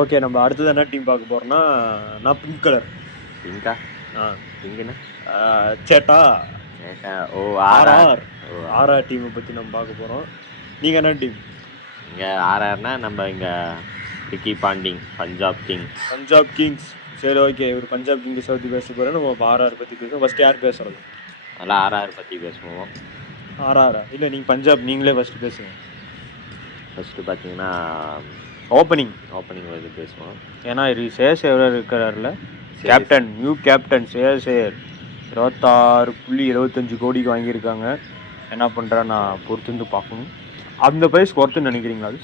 Okay, நம்ம அடுத்தது என்ன டீம் பார்க்க போகிறோம்னா, நான் பிங்க் கலர். பிங்கா? பிங்க்னா சேட்டா ஓ ஆர்ஆர். ஆர்ஆர் டீமை பற்றி நம்ம பார்க்க போகிறோம். நீங்கள் என்ன டீம்? இங்கே ஆர்ஆர்னா நம்ம இங்கே விக்கி பாண்டிங், பஞ்சாப் கிங்ஸ். சரி, ஓகே. இவர் பஞ்சாப் கிங்ஸ் பற்றி பேச போகிறோம். நம்ம ஆர்ஆர் பற்றி பேசுவோம். ஃபஸ்ட்டு யார் பேசுகிறது? அதெல்லாம் ஆர்ஆர் பற்றி பேசுவோம். ஆர்ஆரா? இல்லை, நீங்கள் பஞ்சாப் நீங்களே ஃபஸ்ட்டு பேசுங்க. ஃபஸ்ட்டு பார்த்தீங்கன்னா ஓப்பனிங் வந்து பேசுவோம். ஏன்னா இது சேஷர் இருக்கிறார்ல, கேப்டன், நியூ கேப்டன் சேஷர் 26.75 கோடிக்கு வாங்கியிருக்காங்க. என்ன பண்ணுறா நான் பொறுத்து பார்க்கணும். அந்த ப்ரைஸ் ஒர்த்துன்னு நினைக்கிறீங்களா? அது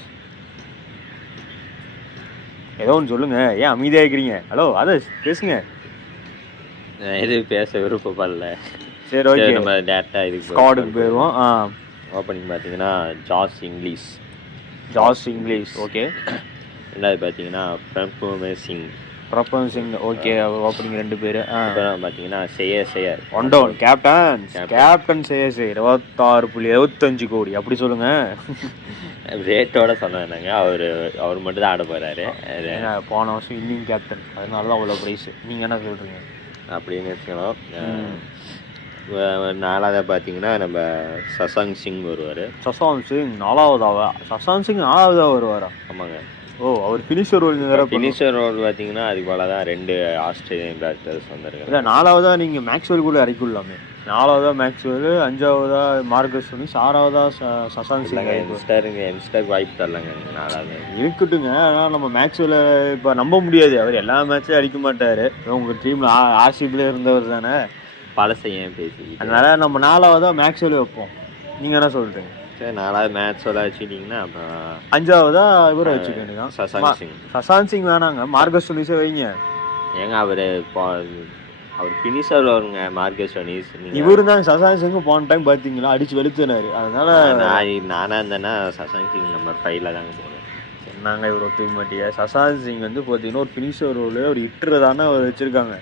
ஏதோ ஒன்று சொல்லுங்கள், ஏன் அமைதியாக இருக்கிறீங்க? ஹலோ, அதை பேசுங்க. இது பேச விருப்பப்படல. சரி, ஓகே. நம்ம டேரெக்டாக இதுக்கு ஸ்குவாடுக்கு போயிடுவோம். ஓப்பனிங் பார்த்தீங்கன்னா ஜாஸ் இங்கிலீஷ். ஓகே. ரெண்டாவது பார்த்தீங்கன்னா பிரபம் சிங். ஓகே, ஓப்பனிங் 2 பேர். அப்புறம் பார்த்தீங்கன்னா சேயர் ஒன் டவுன் கேப்டன் சேயர் 26.75 கோடி. அப்படி சொல்லுங்க, ரேட்டோட சொன்னாங்க. அவர் மட்டும் தான் ஆட போகிறாரு. போன வருஷம் இன்னிங் கேப்டன், அதனால தான் அவ்வளோ ப்ரைஸ். நீங்கள் என்ன சொல்கிறீங்க? அப்படின்னு வச்சுக்கலாம். நாலாவது பார்த்தீங்கன்னா நம்ம சசாங் சிங் வருவார். சசாங் சிங் 4ஆவதா வருவாரா? ஆமாங்க. ஓ, அவர் ஃபினிஷர் ரோல் பார்த்தீங்கன்னா அதுக்கு போல தான் 2 ஆஸ்திரேலியன் பேட்டர்ஸ் வந்திருக்காங்க. இல்லை, 4ஆவதா நீங்கள் மேக்ஸ்வெல் கூட இறக்கிடலாமே. 4ஆவதா மேக்ஸ்வெல், 5ஆவதா மார்கஸ் ஸ்டோனிஸ், 6ஆவதா சசாங் சிங். யங்ஸ்டருக்கு வாய்ப்பு தரலாங்க. 4ஆவது இருக்கட்டுங்க. ஆனால் நம்ம மேக்ஸ்வெல்லை இப்போ நம்ப முடியாது. அவர் எல்லா மேட்சும் அடிக்க மாட்டார். உங்கள் டீமில் ஆர்சிபியில் இருந்தவர் தானே, பழசையன் பேசி. அதனால நம்ம 4ஆவதா மேக்ஸ்வெல் வைப்போம். நீங்கள் என்ன சொல்கிறீங்க? சரி, 4ஆவது மேட்சோட வச்சுக்கிட்டிங்கன்னா அப்புறம் 5ஆவதா இவரை வச்சுக்க வேண்டியதான். சசாங் சிங் வேணாங்க, மார்கஸ் ஸ்டோனிஸே வைங்க. ஏங்க அவர் ஃபினிஷர் வருங்க. மார்கஸ் ஸ்டோனிஸ் இவரு தான். சசாங் சிங் போன டைம் பார்த்தீங்களா, அடிச்சு வெளுத்துனாரு. அதனால நானாக இருந்தேன்னா சசாங் சிங் நம்பர் 5ல் தாங்க போகிறேன். என்னங்க இவர் ஒத்துக்க மாட்டீங்க? சசாங் சிங் வந்து பார்த்தீங்கன்னா ஒரு ஃபினிஷர் ரோல், ஒரு ஹிட்டர் அவர் வச்சுருக்காங்க.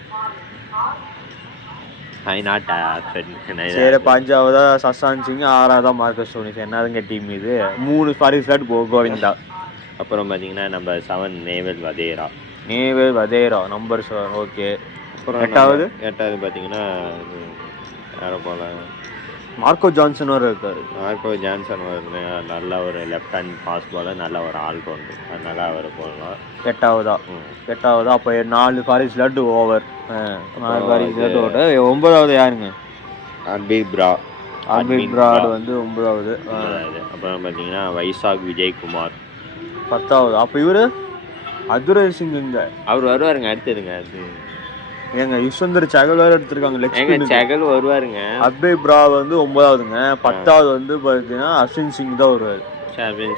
சரி, 5ஆவதா சசாங் சிங், 6ஆவதா மார்கஸ் ஸ்டோனிஸ். என்னதுங்க டீம் இது? 3 ஃபாரின் ஸ்லாட் கோவிந்தா. அப்புறம் பார்த்தீங்கன்னா நம்ம 7 நேவல் வதேரா நம்பர் 7. ஓகே. அப்புறம் 8ஆவது பார்த்தீங்கன்னா யாரை போல மார்க்கோ ஜான்சன் இருக்காரு. நல்ல ஒரு லெஃப்ட் ஹேண்ட் ஃபாஸ்ட் பாலர், நல்ல ஒரு ஆல்ரவுண்டர். அதனால அவர் போடலாம். 8ஆவதா? அப்போ 4 foreign slot over. 4 foreign slot over. 9ஆவது யாருங்க? அர்பித் பிராட் வந்து 9ஆவது. அப்புறம் பார்த்தீங்கன்னா வைசாக் விஜயகுமார் 10ஆவது. அப்போ இவர் அதுரை சிங் அவர் வருவாருங்க. அடுத்ததுங்க அது ஏங்க யுஸ்வந்தர் சகல் வேறு எடுத்திருக்காங்க. சகல் வருவாருங்க. அர்பித் பிராட் வந்து 9ஆவதுங்க. 10ஆவது வந்து பார்த்தீங்கன்னா அஸ்வின் சிங் தான் வருவார்.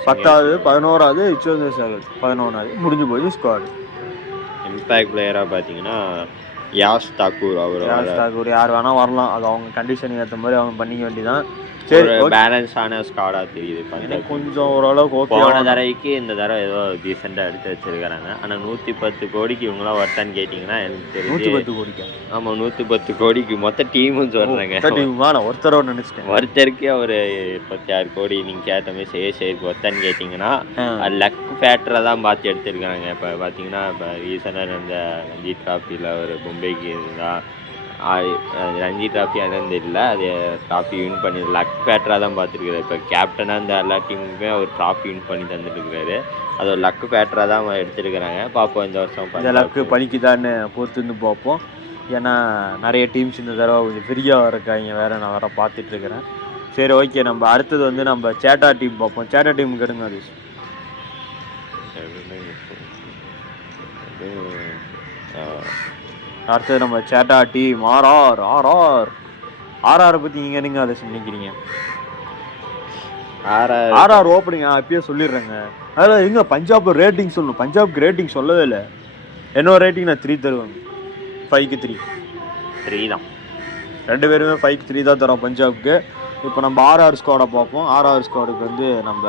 10ஆவது. 11ஆவது யுஸ்வந்தர் சகல். 11ஆவது. முடிஞ்சு போய் ஸ்குவாட். இம்பாக்ட் பிளேயராக பார்த்தீங்கன்னா யாஷ் தாக்கூர். யார் வேணா வரலாம். அது அவங்க கண்டிஷனுக்கு ஏற்ற மாதிரி அவங்க பண்ணிக்க வேண்டியதான். சரி, பேலன்ஸான ஸ்குவாடா தெரியுது. கொஞ்சம் ஓரளவுக்கு ஓகே. போன தடவைக்கு இந்த தடவை ஏதோ டீசெண்டாக எடுத்து வச்சிருக்காங்க. ஆனால் 110 கோடிக்கு இவங்களாம் ஒருத்தான்னு கேட்டிங்கன்னா எனக்கு தெரியும். 110 கோடிக்கு? ஆமாம், 110 கோடிக்கு மொத்த டீமும் சொல்கிறாங்க. ஒருத்தரோட நினச்சிட்டேன். ஒருத்தருக்கு ஒரு 36 கோடி. நீங்கள் கேட்ட மாதிரி சேருக்கு ஒருத்தான்னு கேட்டிங்கன்னா அது லக் ஃபேக்டரை தான் பார்த்து எடுத்துருக்காங்க. இப்போ பார்த்தீங்கன்னா இப்போ ரீசனாக இந்த ரஞ்சி டிராஃபியில் ஒரு மும்பைக்கு இருந்தால் ரஞ்சி டிராஃபி அதான் தெரியல, அது ட்ராஃபி வின் பண்ணி லக் பேட்டராக தான் பார்த்துருக்காரு. இப்போ கேப்டனாக இந்த எல்லா டீமுக்குமே அவர் ட்ராஃபி வின் பண்ணி தந்துட்டுருக்காரு. அது ஒரு லக்கு பேட்டராக தான் எடுத்துருக்கிறாங்க. பார்ப்போம் இந்த வருஷம் இந்த லக்கு பழிக்குதான்னு பொறுத்து பார்ப்போம். ஏன்னா நிறைய டீம்ஸ் இந்த தடவை கொஞ்சம் ஃப்ரீயாக இருக்காங்க. வேறு நான் வேறு பார்த்துட்ருக்கிறேன். சரி, ஓகே. நம்ம அடுத்தது வந்து நம்ம சேட்டா டீம் பார்ப்போம். சேட்டா டீம் கெடுங்க. அது அடுத்தது நம்ம சேட்டா டீம் ஆர்ஆர் பற்றி நீங்கள் என்னங்க அதை நினைக்கிறீங்க? ஆர்ஆர் ஓப்பனிங் அப்பயே சொல்லிடுறேங்க. அதில் எங்கே பஞ்சாப் ரேட்டிங் சொல்லணும். பஞ்சாப்க்கு ரேட்டிங் சொல்லவே இல்லை. என்னோட ரேட்டிங் நான் 3 தருவேங்க. 5க்கு 3 தான். 2 பேருமே 5க்கு 3 தான் தரோம் பஞ்சாப்க்கு. இப்போ நம்ம ஆர்ஆர் ஸ்குவாடை பார்ப்போம். ஆர்ஆர் ஸ்குவாடுக்கு வந்து நம்ம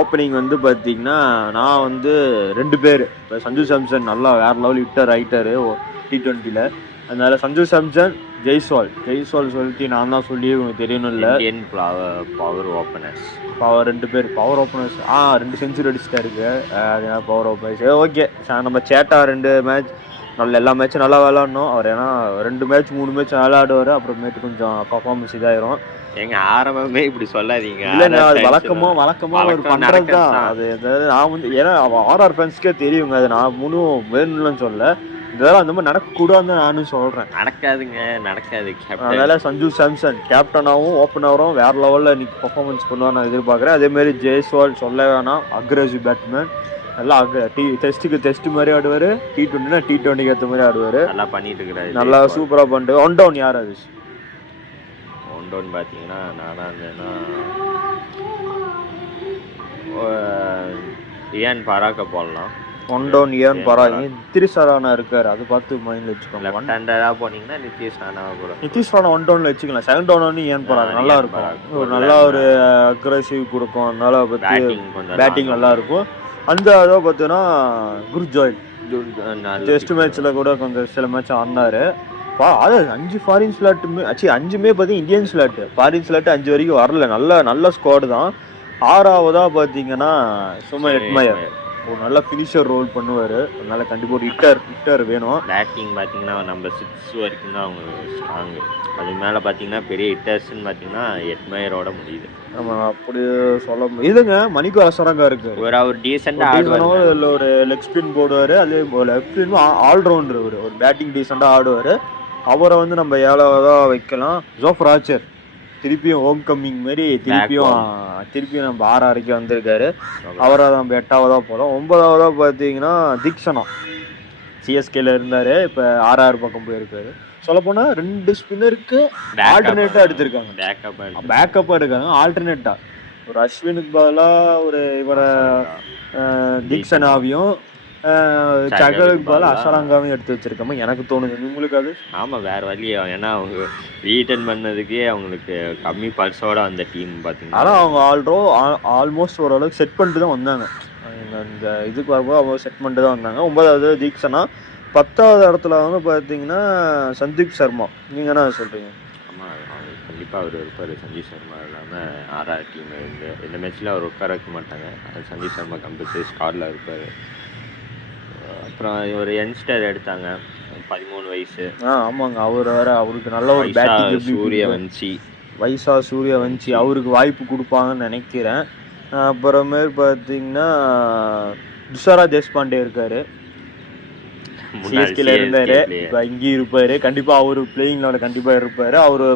ஓப்பனிங் வந்து பார்த்தீங்கன்னா நான் வந்து 2 பேர். இப்போ சஞ்சு சாம்சன் நல்லா வேறு லெவல் ஹிட்டர் ஆகிட்டார் T20ல். அதனால சஞ்சு சாம்சன், ஜெய்ஸ்வால் சொல்லிட்டு நான் தான் சொல்லி உங்களுக்கு தெரியணும் இல்லை. Indian power openers. ரெண்டு பேர் பவர் ஓப்பனர்ஸ். 2 செஞ்சுரி அடிச்சுட்டாருக்கு. அதனால பவர் ஓப்பனர்ஸ். ஓகே நம்ம சேட்டா 2 மேட்ச் எல்லா மேட்சும் நல்லா விளாடணும். அவர் ஏன்னா 2 மேட்ச் 3 மேட்ச் விளையாடுவார். அப்புறமேட்டு கொஞ்சம் பர்ஃபார்மன்ஸ் இதாயிரும். எங்க ஆரம்பமே இப்படி சொல்லாதீங்க. இல்லைங்க, அது வழக்கமா ஒரு பண்றது தான் அது. அதாவது நான் வந்து ஏன்னா ஆர்ஆர் ஃபேன்ஸ்க்கே தெரியுங்க, அது நான் வேணும்னு சொல்ல, இதெல்லாம் அந்த மாதிரி நடக்கக்கூடாதுன்னு நானும் சொல்றேன். நடக்காது. அதனால சஞ்சு சாம்சன் கேப்டனாகவும் ஓப்பனரும் வேற லெவலில் இன்னைக்கு பர்ஃபார்மன்ஸ் பண்ணுவார் நான் எதிர்பார்க்குறேன். அதேமாரி ஜெய்ஸ்வால் சொல்ல வேணாம், அக்ரெசிவ் பேட்ஸ்மேன். நல்லா டெஸ்ட் மாதிரி ஆடுவார், T20னா T20க்கு ஏற்ற மாதிரி ஆடுவார். நல்லா பண்ணிட்டு இருக்கிறாரு, நல்லா சூப்பராக பண்ணிட்டு. ஒன் டவுன் யார் அது? ஒன் டவுன் பார்த்தீங்கன்னா நானா இருந்தேன்னா ஏன் பராக்க போடலாம். ஒன் டவுன் ஏன் பராக நிதிஷ் ராணா இருக்காரு, அது பார்த்து மைண்ட்ல வச்சுக்கோங்க. லெஃப்ட் ஹேண்டரா போனீங்கன்னா நிதிஷ் ராணா ஒன் டவுன்ல வச்சுக்கலாம். செகண்ட் டவுன் ஏன் பராக நல்லா இருக்கும், நல்லா ஒரு அக்ரெசிவ் கொடுக்கும். அதனால பேட்டிங் நல்லா இருக்கும். அந்த அதை பார்த்தீங்கன்னா குர்ஜால் டெஸ்ட் மேட்ச்ல கூட கொஞ்சம் சில மேட்ச் ஆடினாரு. அது 5 ஃபாரின் ஸ்லாட்டுமே 5மே பார்த்தீங்கன்னா இந்தியன் ஸ்லாட்டு. ஃபாரின் ஸ்லாட்டு 5 வரைக்கும் வரல. நல்ல ஸ்குவாடு தான். 6ஆவதா பார்த்தீங்கன்னா சும்மா எட்மயர் ஒரு நல்ல ஃபினிஷர் ரோல் பண்ணுவார். அதனால கண்டிப்பாக ஒரு ஹிட்டர் வேணும். பேட்டிங் பார்த்தீங்கன்னா நம்பர் 6 வரைக்கும் தான் அவங்க ஸ்ட்ராங்கு. அது மேலே பார்த்தீங்கன்னா பெரிய ஹிட்டர்ஸ்ன்னு பார்த்தீங்கன்னா எட்மயரோட முடியுது. ஆமாம், அப்படி சொல்ல இதுங்க. மணிக்கு அசரங்கா இருக்கு, ஒரு டீசெண்டாக ஆடுவார். இல்லை ஒரு லெக் ஸ்பின் போடுவார். அதே லெக் ஸ்பின் ஆல்ரவுண்டர். ஒரு பேட்டிங் டீசெண்டாக ஆடுவார். அவரை வந்து நம்ம 7ஆவதா வைக்கலாம். ஜோஃப்ராச்சர் திருப்பியும் ஹோம் கம்மிங் மாதிரி திருப்பியும் நம்ம 6 வந்திருக்காரு. அவரை நம்ம 8ஆவதா போகலாம். 9ஆவதா பார்த்தீங்கன்னா தீக்ஷனா சிஎஸ்கேல இருந்தார், இப்போ 6 பக்கம் போயிருக்காரு. சொல்லப்போனா 2 ஸ்பின்னருக்கு ஆல்டர்னேட்டா எடுத்திருக்காங்க, பேக்கப்பா இருக்காங்க. ஆல்டர்னேட்டா ஒரு அஸ்வினுக்கு பதிலாக ஒரு இவரை தீக்ஷனாவையும் சகலுக்கு பதிலாக அசராங்காவையும் எடுத்து வச்சிருக்காம எனக்கு தோணுது. உங்களுக்கு அது? ஆமாம், வேறு வழியா. ஏன்னா அவங்க ரீட்டர்ன் பண்ணதுக்கே அவங்களுக்கு கம்மி பர்ஸோட அந்த டீம் பார்த்தீங்கன்னா, ஆனால் அவங்க ஆல்மோஸ்ட் ஓரளவுக்கு செட் பண்ணிட்டு தான் வந்தாங்க. இந்த இதுக்கு வரும்போது அவங்க செட் பண்ணிட்டு தான் வந்தாங்க. 9ஆவது தீக்ஷனா. 10ஆவது இடத்துல வந்து பார்த்தீங்கன்னா சந்தீப் சர்மா. நீங்கள் என்ன சொல்கிறீங்க? ஆமாம், கண்டிப்பாக அவர் இருப்பார். சந்தீப் சர்மா இல்லாமல் 6 டீம் இந்த மேட்ச்சில் அவர் உட்கார வைக்க மாட்டாங்க. சந்தீப் சர்மா கம்பல்சரி ஸ்காரில் இருப்பார். அப்புறம் ஒரு யங்ஸ்டர் எடுத்தாங்க, 13 வயசு. ஆமாங்க, அவருக்கு நல்ல ஒரு பேட்டிங். சூரியவன்சி அவருக்கு வாய்ப்பு கொடுப்பாங்கன்னு நினைக்கிறேன். அப்புறமேல் பார்த்தீங்கன்னா துஷாரா தேஷ்பாண்டே இருக்காரு, சிஎஸ்கேல இருந்தாரு, இப்போ இங்கேயும் இருப்பாரு. கண்டிப்பாக அவர் பிளேயிங் லெவலில் கண்டிப்பாக இருப்பார். அவர்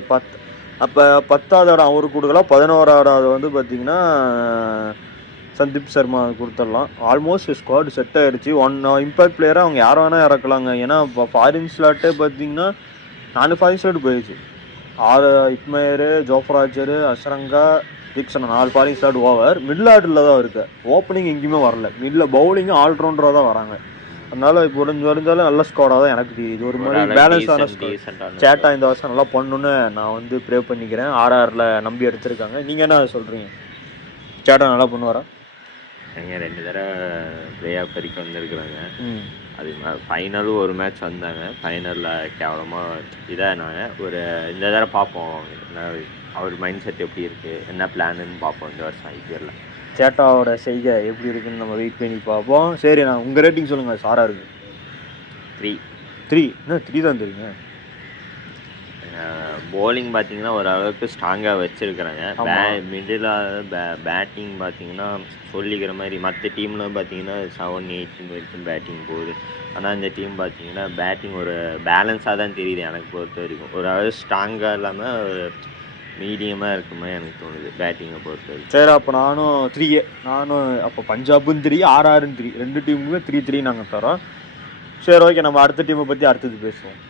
10ஆவது இடம் அவருக்கு கொடுக்கலாம். 11ஆவது வந்து பார்த்தீங்கன்னா சந்தீப் சர்மா கொடுத்துடலாம். ஆல்மோஸ்ட் ஸ்குவாட் செட் ஆகிடுச்சு. இம்பாக்ட் பிளேயராக அவங்க யாரை வேணால் இறக்கலாங்க. ஏன்னா இப்போ ஃபாரின் ஸ்லாட்டே பார்த்தீங்கன்னா 4 ஃபாரின் ஸ்லாட் போயிடுச்சு. 6 Hetmyer, Jofra Archer, Hasaranga, Theekshana 4 foreign slot over. Middle ஆர்டரில் தான் இருக்குது. ஓப்பனிங் எங்கேயுமே வரல. மிடில் பவுலிங்கும் ஆல்ரவுண்டராக தான் வராங்க. அதனால இப்போ வரைஞ்சாலும் நல்ல ஸ்குவாடாக தான் எனக்கு தெரியுது. ஒரு மாதிரி பேலன்ஸான சேட்டா இந்த வருஷம் நல்லா பண்ணணுன்னு நான் வந்து ப்ரே பண்ணிக்கிறேன். 6 நம்பி எடுத்திருக்காங்க. நீங்கள் என்ன சொல்கிறீங்க? சேட்டா நல்லா பண்ணுவாரா? 2 தடவை பிளே ஆஃப் வரைக்கும் வந்திருக்கிறாங்க. அது ஃபைனலும் ஒரு மேட்ச் வந்தாங்க. ஃபைனலில் கேவலமாக இதானாங்க. இந்த தடவை பார்ப்போம் அவர் மைண்ட் செட் எப்படி இருக்குது, என்ன பிளான்னு பார்ப்போம் இந்த வருஷம் ஐபிஎல்லில். சேட்டாவோட செய்கை எப்படி இருக்குன்னு நம்ம வெயிட் பண்ணி பார்ப்போம். சரி, நான் உங்கள் ரேட்டிங் சொல்லுங்கள். சாரா இருக்குது 3 என்ன 3 தான் தெரியுங்க. போலிங் பார்த்தீங்கன்னா ஓரளவுக்கு ஸ்ட்ராங்காக வச்சுருக்குறாங்க. மிடில் பேட்டிங் பார்த்தீங்கன்னா சொல்லிக்கிற மாதிரி மற்ற டீமில் பார்த்தீங்கன்னா 7-8 வரைக்கும் பேட்டிங் போகுது. ஆனால் இந்த டீம் பார்த்தீங்கன்னா பேட்டிங் ஒரு பேலன்ஸாக தான் தெரியுது எனக்கு பொறுத்த வரைக்கும். ஓரளவு ஸ்ட்ராங்காக இல்லாமல் மீடியமாக இருக்குமா எனக்கு தோணுது பேட்டிங்கை பொறுத்த வரைக்கும். சரி, அப்போ நானும் 3 அப்போ பஞ்சாபும் 3, RR 3, 2 டீமுமே 3 நாங்கள் தரோம். சரி, ஓகே, நம்ம அடுத்த டீமை பற்றி அடுத்தது பேசுவோம்.